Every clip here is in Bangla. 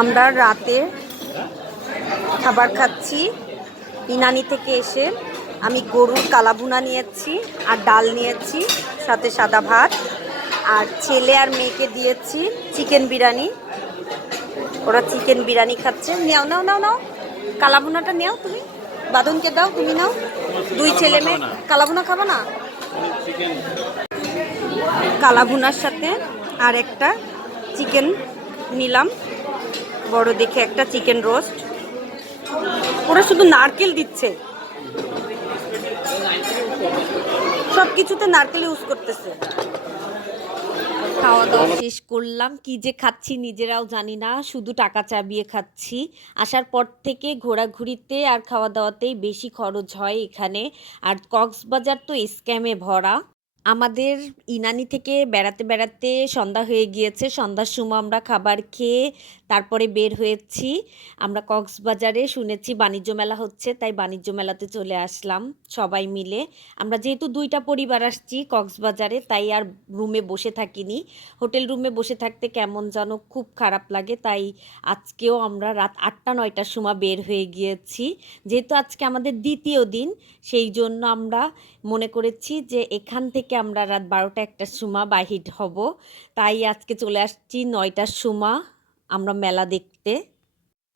আমরা রাতে খাবার খাচ্ছি ইনানি থেকে এসে। আমি গরুর কালাভুনা নিয়েছি আর ডাল নিয়েছি, সাথে সাদা ভাত, আর ছেলে আর মেয়েকে দিয়েছি চিকেন বিরিয়ানি। ওরা চিকেন বিরিয়ানি খাচ্ছে। নাও নাও নাও নাও, কালাভুনাটা নাও, তুমি বাঁধনকে দাও, তুমি নাও। দুই ছেলে মেয়ে কালাভুনা খাবো না? কালাভুনার সাথে আর একটা চিকেন নিলাম, বড় দেখে একটা চিকেন রোস্ট। ওরা শুধু নারকেল দিচ্ছে, সব কিছুতে নারকেল ইউজ করতেছে। খাওয়া দাওয়া শেষ করলাম, কি যে খাচ্ছি নিজেরাও জানি না, শুধু টাকা চাবিয়ে খাচ্ছি। আসার পর থেকে ঘোরাঘুরিতে আর খাওয়া দাওয়াতেই বেশি খরচ হয় এখানে। আর কক্সবাজার তো স্ক্যামে ভরা। আমাদের ইনানি থেকে বেড়াতে বেড়াতে সন্ধ্যা হয়ে গিয়েছে। সন্ধ্যার সময় আমরা খাবার খেয়ে তারপরে বের হয়েছি। আমরা কক্সবাজারে শুনেছি বাণিজ্য মেলা হচ্ছে, তাই বাণিজ্য মেলাতে চলে আসলাম সবাই মিলে। আমরা যেহেতু দুইটা পরিবার আসছি কক্সবাজারে, তাই আর রুমে বসে থাকিনি। হোটেল রুমে বসে থাকতে কেমন যেন খুব খারাপ লাগে, তাই আজকেও আমরা রাত 8টা-9টার সময় বের হয়ে গিয়েছি। যেহেতু আজকে আমাদের দ্বিতীয় দিন, সেই জন্য আমরা মনে করেছি যে এখান থেকে আমরা রাত 12টা-1টার সময় বাহির হব। তাই আজকে চলে আসছি 9টার সময় আমরা মেলা দেখতে।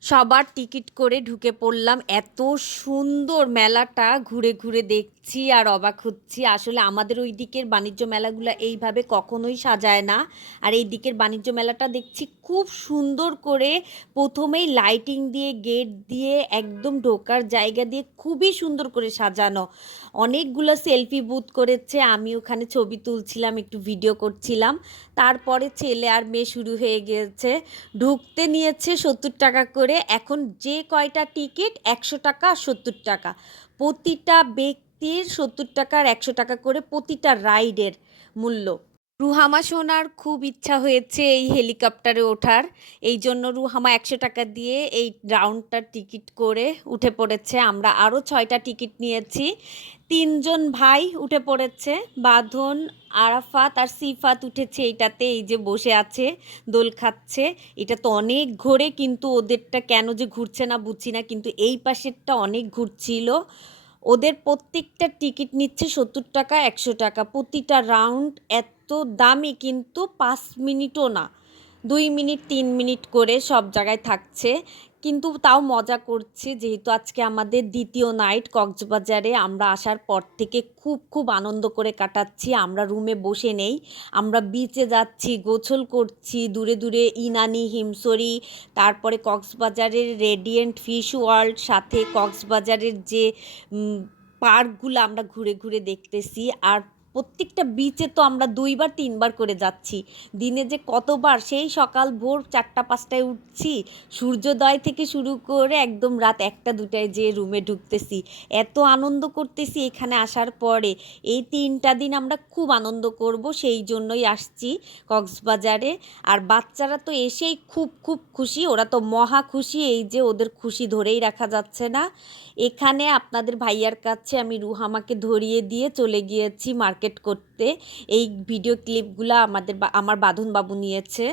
সবার টিকিট করে ঢুকে পড়লাম। এত সুন্দর মেলাটা, ঘুরে ঘুরে দেখছি আর অবাক হচ্ছি। আসলে আমাদের ওই দিকের বাণিজ্য মেলাগুলো এইভাবে কখনোই সাজায় না। আর এই দিকের বাণিজ্য মেলাটা দেখছি খুব সুন্দর করে, প্রথমেই লাইটিং দিয়ে, গেট দিয়ে, একদম ঢোকার জায়গা দিয়ে খুবই সুন্দর করে সাজানো। অনেকগুলো সেলফি বুথ করেছে, আমি ওখানে ছবি তুলছিলাম, একটু ভিডিও করছিলাম। তারপরে ছেলে আর মেয়ে শুরু হয়ে গিয়েছে। ঢুকতে নিয়েছে 70 টাকা করে। এখন যে কয়টা টিকিট 100 টাকা আর 70 টাকা, প্রতিটা ব্যক্তির 70 টাকা আর 100 টাকা করে প্রতিটা রাইডের মূল্য। রুহামা সোনার খুব ইচ্ছা হয়েছে এই হেলিকপ্টারে ওঠার, এই জন্য রুহামা 100 টাকা দিয়ে এই রাউন্ডটার টিকিট করে উঠে পড়েছে। আমরা আরও 6টা টিকিট নিয়েছি। 3জন ভাই উঠে পড়েছে, বাঁধন, আরাফাত আর সিফাত উঠেছে এইটাতে, এই যে বসে আছে, দোল খাচ্ছে। এটা তো অনেক ঘোরে, কিন্তু ওদেরটা কেন যে ঘুরছে না বুঝছি না, কিন্তু এই পাশেরটা অনেক ঘুরছিল। ওদের প্রত্যেকটা টিকিট নিচ্ছে 70 টাকা 100 টাকা প্রতিটা রাউন্ড। এত দামি, কিন্তু 5 মিনিটও না, 2 মিনিট 3 মিনিট করে সব জায়গায় থাকছে। কিন্তু তাও মজা করছে, যেহেতু আজকে আমাদের দ্বিতীয় নাইট কক্সবাজারে। আমরা আসার পর থেকে খুব খুব আনন্দ করে কাটাচ্ছি। আমরা রুমে বসে নেই, আমরা বিচে যাচ্ছি, গোসল করছি, দূরে দূরে ইনানি, হিমছড়ি, তারপরে কক্সবাজারের রেডিয়েন্ট ফিশ ওয়ার্ল্ড, সাথে কক্সবাজারের যে পার্কগুলো আমরা ঘুরে ঘুরে দেখতেছি। আর প্রত্যেকটা বিচে তো আমরা 2বার 3বার করে যাচ্ছি। দিনে যে কতবার, সেই সকাল ভোর 4টা-5টায় উঠছি, সূর্যোদয় থেকে শুরু করে একদম রাত 1টা-2টায় যে রুমে ঢুকতেছি। এত আনন্দ করতেছি এখানে আসার পরে। এই 3টা দিন আমরা খুব আনন্দ করব, সেই জন্যই আসছি কক্সবাজারে। আর বাচ্চারা তো এসেই খুব খুব খুশি, ওরা তো মহা খুশি, এই যে ওদের খুশি ধরেই রাখা যাচ্ছে না। এখানে আপনাদের ভাইয়ার কাছে আমি রুহামাকে ধরিয়ে দিয়ে চলে গিয়েছি মার্কেট করতে। এই ভিডিও ক্লিপগুলো আমার বাঁধন বাবু নিয়েছে।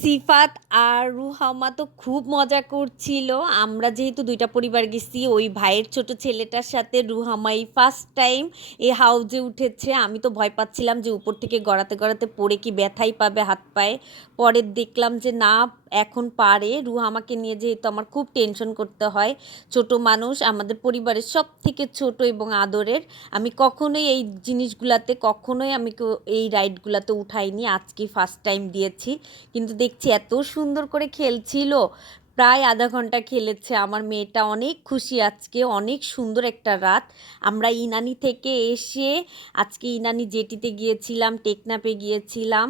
সিফাত আর রুহামা তো খুব মজা করছিল। আমরা যেহেতু দুইটা পরিবার গেছি, ওই ভাইয়ের ছোট ছেলেটার সাথে রুহামাই ফার্স্ট টাইম এই হাউজে উঠেছে। আমি তো ভয় পাচ্ছিলাম যে উপর থেকে গড়াতে গড়াতে পড়ে কি ব্যথাই পাবে হাত পায়ে। পরে দেখলাম যে না, এখন পারে। রুহামাকে নিয়ে যেহেতু আমার খুব টেনশন করতে হয়, ছোট মানুষ, আমাদের পরিবারের সব থেকে ছোট এবং আদরের। আমি কখনোই এই জিনিসগুলাতে, কখনোই আমি এই রাইডগুলাতে উঠাইনি, আজকে ফার্স্ট টাইম দিয়েছি। কিন্তু দেখছি এত সুন্দর করে খেলছিল, প্রায় আধা ঘন্টা খেলেছে। আমার মেয়েটা অনেক খুশি, আজকে অনেক সুন্দর একটা রাত। আমরা ইনানি থেকে এসে আজকে ইনানি জেটিতে গিয়েছিলাম, টেকনাফে গিয়েছিলাম।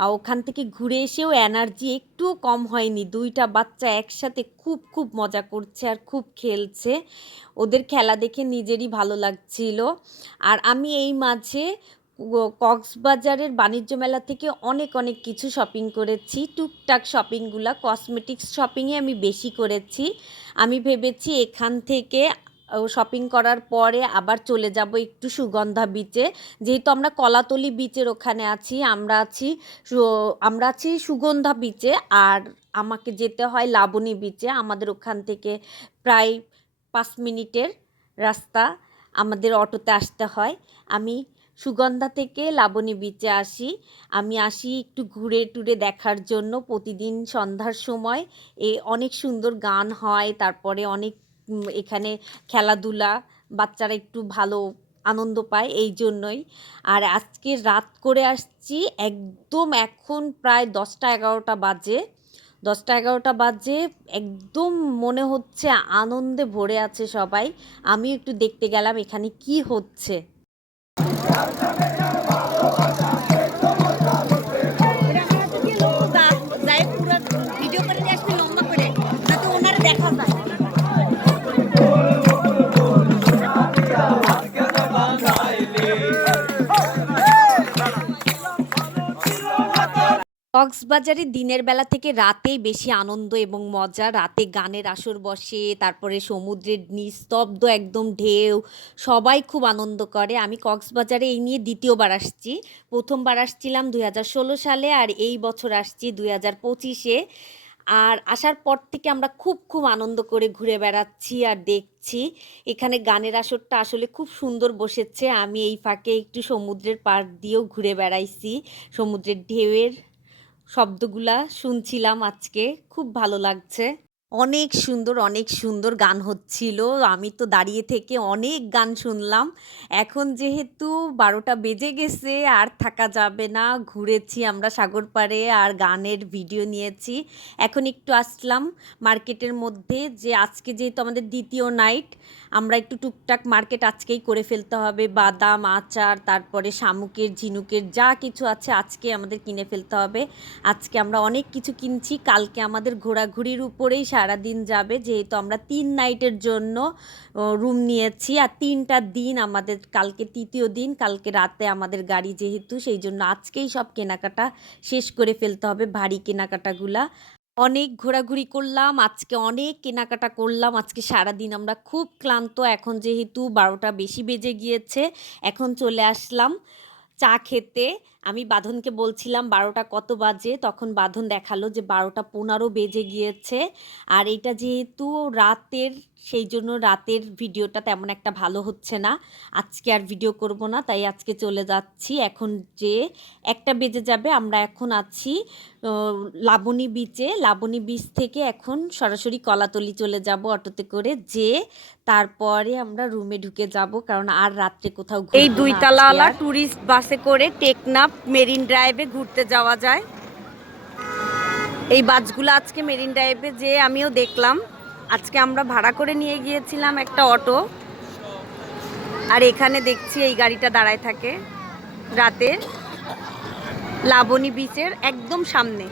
আর ওখান থেকে ঘুরে এসেও এনার্জি একটুও কম হয়নি। দুইটা বাচ্চা একসাথে খুব খুব মজা করছে আর খুব খেলছে। ওদের খেলা দেখে নিজেরই ভালো লাগছিল। আর আমি এই মাঝে কক্সবাজারের বাণিজ্য মেলা থেকে অনেক অনেক কিছু শপিং করেছি। টুকটাক শপিংগুলো কসমেটিক্স শপিংয়ে আমি বেশি করেছি। আমি ভেবেছি এখান থেকে শপিং করার পরে আবার চলে যাব একটু সুগন্ধা বিচে। যেহেতু আমরা কলাতলি বিচের ওখানে আছি, আমরা আছি সুগন্ধা বিচে, আর আমাকে যেতে হয় লাবণী বিচে। আমাদের ওখান থেকে প্রায় 5 মিনিটের রাস্তা আমাদের অটোতে আসতে হয়। আমি সুগন্ধা থেকে লাবণী বিচে আসি। আমি আসি একটু ঘুরে টুরে দেখার জন্য। প্রতিদিন সন্ধ্যার সময় অনেক সুন্দর গান হয়, তারপরে অনেক এখানে খেলাধুলা, বাচ্চারা একটু ভালো আনন্দ পায় এই জন্যই। আর আজকে রাত করে আসছি, একদম এখন প্রায় 10টা 11টা বাজে। 10টা 11টা বাজে, একদম মনে হচ্ছে আনন্দে ভরে আছে সবাই। আমিও একটু দেখতে গেলাম এখানে কি হচ্ছে। ভিডিও করে নিয়ে আসবি লম্বা করে, যাতে ওনারা দেখা যায়। কক্সবাজারে দিনের বেলা থেকে রাতেই বেশি আনন্দ এবং মজা। রাতে গানের আসর বসে, তারপরে সমুদ্রের নিস্তব্ধ একদম ঢেউ, সবাই খুব আনন্দ করে। আমি কক্সবাজারে এই নিয়ে দ্বিতীয়বার আসছি। প্রথমবার আসছিলাম 2016 সালে, আর এই বছর আসছি 2025-এ। আর আসার পর থেকে আমরা খুব খুব আনন্দ করে ঘুরে বেড়াচ্ছি আর দেখছি। এখানে গানের আসরটা আসলে খুব সুন্দর বসেছে। আমি এই ফাঁকে একটু সমুদ্রের পাড় দিয়েও ঘুরে বেড়াইছি, সমুদ্রের ঢেউয়ের শব্দগুলা শুনছিলাম আজকে, খুব ভালো লাগছে। অনেক সুন্দর গান হচ্ছিল। আমি তো দাঁড়িয়ে থেকে অনেক গান শুনলাম। এখন যেহেতু 12টা বেজে গেছে, আর থাকা যাবে না। ঘুরেছি আমরা সাগর পাড়ে আর গানের ভিডিও নিয়েছি। এখন একটু আসলাম মার্কেটের মধ্যে, যে আজকে যেহেতু আমাদের দ্বিতীয় নাইট, আমরা একটু টুকটাক মার্কেট আজকেই করে ফেলতে হবে। বাদাম, আচার, তারপরে শামুকের, ঝিনুকের যা কিছু আছে আজকে আমাদের কিনে ফেলতে হবে। আজকে আমরা অনেক কিছু কিনছি। কালকে আমাদের ঘোরাঘুরির উপরেই সারাদিন যাবে, যেহেতু আমরা 3 নাইটের জন্য রুম নিয়েছি। আর 3টা দিন আমাদের, কালকে তৃতীয় দিন, কালকে রাতে আমাদের গাড়ি যেহেতু, সেই জন্য আজকেই সব কেনাকাটা শেষ করে ফেলতে হবে, ভারী কেনাকাটাগুলা। অনেক ঘোরাঘুরি করলাম আজকে, অনেক কেনাকাটা করলাম আজকে। সারাদিন আমরা খুব ক্লান্ত। এখন যেহেতু 12টা বেশি বেজে গিয়েছে, এখন চলে আসলাম চা খেতে। আমি বাঁধনকে বলছিলাম 12টা কত বাজে, তখন বাঁধন দেখালো যে 12টা 15 বেজে গিয়েছে। আর এটা যেহেতু রাতের, সেই জন্য রাতের ভিডিওটা তেমন একটা ভালো হচ্ছে না। আজকে আর ভিডিও করব না, তাই আজকে চলে যাচ্ছি। এখন যে 1টা বেজে যাবে, আমরা এখন আছি লাবণী বিচে। লাবণী বিচ থেকে এখন সরাসরি কলাতলি চলে যাব অটোতে করে, যে তারপরে আমরা রুমে ঢুকে যাব, কারণ আর রাত্রে কোথাও ঘুরবো না। এই 2 তলাওয়ালা ট্যুরিস্ট বাসে করে টেকনাফ মেরিন ড্রাইভে ঘুরতে যাওয়া যায়। এই বাসগুলো আজকে মেরিন ড্রাইভে যে আমিও দেখলাম। আজকে আমরা ভাড়া করে নিয়ে গিয়েছিলাম একটা অটো, আর এখানে দেখছি এই গাড়িটা দাঁড়ায় থাকে রাতে লাবণী বিচের একদম সামনে।